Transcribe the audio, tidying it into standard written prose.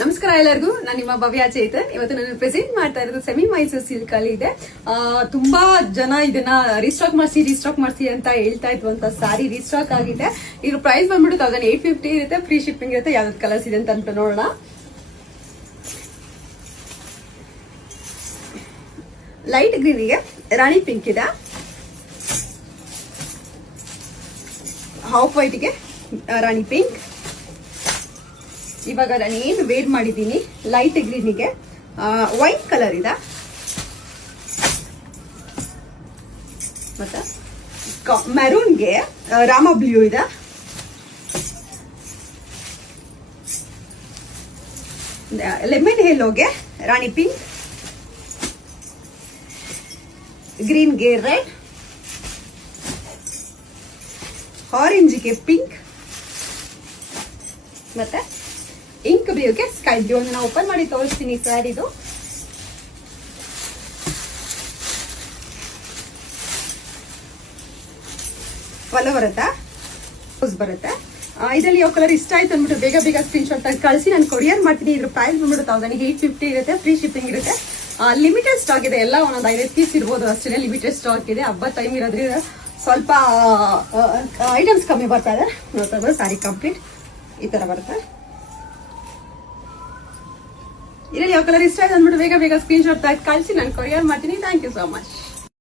ನಮಸ್ಕಾರ ಎಲ್ಲರಿಗೂ, ನಾನು ನಿಮ್ಮ ಭವ್ಯ ಚೇತನ್. ಇವತ್ತು ನಾನು ಪ್ರೆಸೆಂಟ್ ಮಾಡ್ತಾ ಇರೋದು ಸೆಮಿ ಮೈಸೂರು ಸಿಲ್ಕ್ ಅಲ್ಲಿ ಇದೆ. ತುಂಬಾ ಜನ ಇದನ್ನ ರೀಸ್ಟಾಕ್ ಮಾಡಿಸಿ ಅಂತ ಹೇಳ್ತಾ ಇದ್ವು ಅಂತ ಸಾರಿ ರೀಸ್ಟಾಕ್ ಆಗಿದೆ. ಇದ್ರ ಪ್ರೈಸ್ ಬಂದ್ಬಿಟ್ಟು 1850 ಇರುತ್ತೆ. ಫ್ರೀ ಶಿಪ್ಪಿಂಗ್ ಇರುತ್ತೆ. ಯಾವ್ದು ಕಲರ್ಸ್ ಇದೆ ಅಂತ ನೋಡೋಣ. ಲೈಟ್ ಗ್ರೀನ್ಗೆ ರಾಣಿ ಪಿಂಕ್ ಇದೆ, ಹಾಫ್ ವೈಟ್ಗೆ ರಾಣಿ ಪಿಂಕ್. ಇವಾಗ ನಾನು ಏನು ವೇರ್ ಮಾಡಿದ್ದೀನಿ ಲೈಟ್ ಗ್ರೀನಿಗೆ ವೈಟ್ ಕಲರ್ ಇದೆ, ಮತ್ತೆ ಮೆರೂನ್ಗೆ ರಾಮ ಬ್ಲೂ ಇದೆ, ಲೆಮನ್ ಯೆಲ್ಲೋಗೆ ರಾಣಿ ಪಿಂಕ್, ಗ್ರೀನ್ಗೆ ರೆಡ್, ಆರೆಂಜ್ಗೆ ಪಿಂಕ್, ಮತ್ತೆ ಇಂಕ್ ಬ್ಲೂಗೆ ಸ್ಕೈ ಬ್ಲೂ. ನಾನು ಓಪನ್ ಮಾಡಿ ತೋರಿಸ್ತೀನಿ ಸರ್. ಇದು ಫಾಲೋ ಬರುತ್ತಾ, ಬರುತ್ತೆ. ಇದರಲ್ಲಿ ಯಾವ ಕಲರ್ ಇಷ್ಟ ಆಯ್ತು ಅಂದ್ಬಿಟ್ಟು ಬೇಗ ಸ್ಕ್ರೀನ್ ಶಾಟ್ ಕಳಿಸಿ ನಾನು ಕೊರಿಯರ್ ಮಾಡ್ತೀನಿ. ಇದ್ರ ಪ್ರೈಸ್ ಬಂದ್ಬಿಟ್ಟು 1850 ಇರುತ್ತೆ. ಫ್ರೀ ಶಿಪ್ಪಿಂಗ್ ಇರುತ್ತೆ. ಲಿಮಿಟೆಡ್ ಸ್ಟಾಕ್ ಇದೆ. ಎಲ್ಲ ಒಂದೊಂದು 5 ಪೀಸ್ ಇರ್ಬೋದು ಅಷ್ಟೇ. ಲಿಮಿಟೆಡ್ ಸ್ಟಾಕ್ ಇದೆ. ಹಬ್ಬ ಟೈಮ್ ಇರೋದ್ರಿಂದ ಸ್ವಲ್ಪ ಐಟಮ್ಸ್ ಕಮ್ಮಿ ಬರ್ತಾ ಇದೆ. ನೋಡ್ತಾ ಸಾರಿ ಕಂಪ್ಲೀಟ್ ಈ ತರ ಬರುತ್ತೆ. ಇದರಲ್ಲಿ ಯಾವ ಕಲರ್ ಇಷ್ಟ ಆಯ್ತು ಅಂದ್ಬಿಟ್ಟು ಬೇಗ ಸ್ಕ್ರೀನ್ ಶಾಟ್ ಕಳಿಸಿ ನಾನು ಕೊರಿಯರ್ ಮಾಡ್ತೀನಿ. Thank you so much.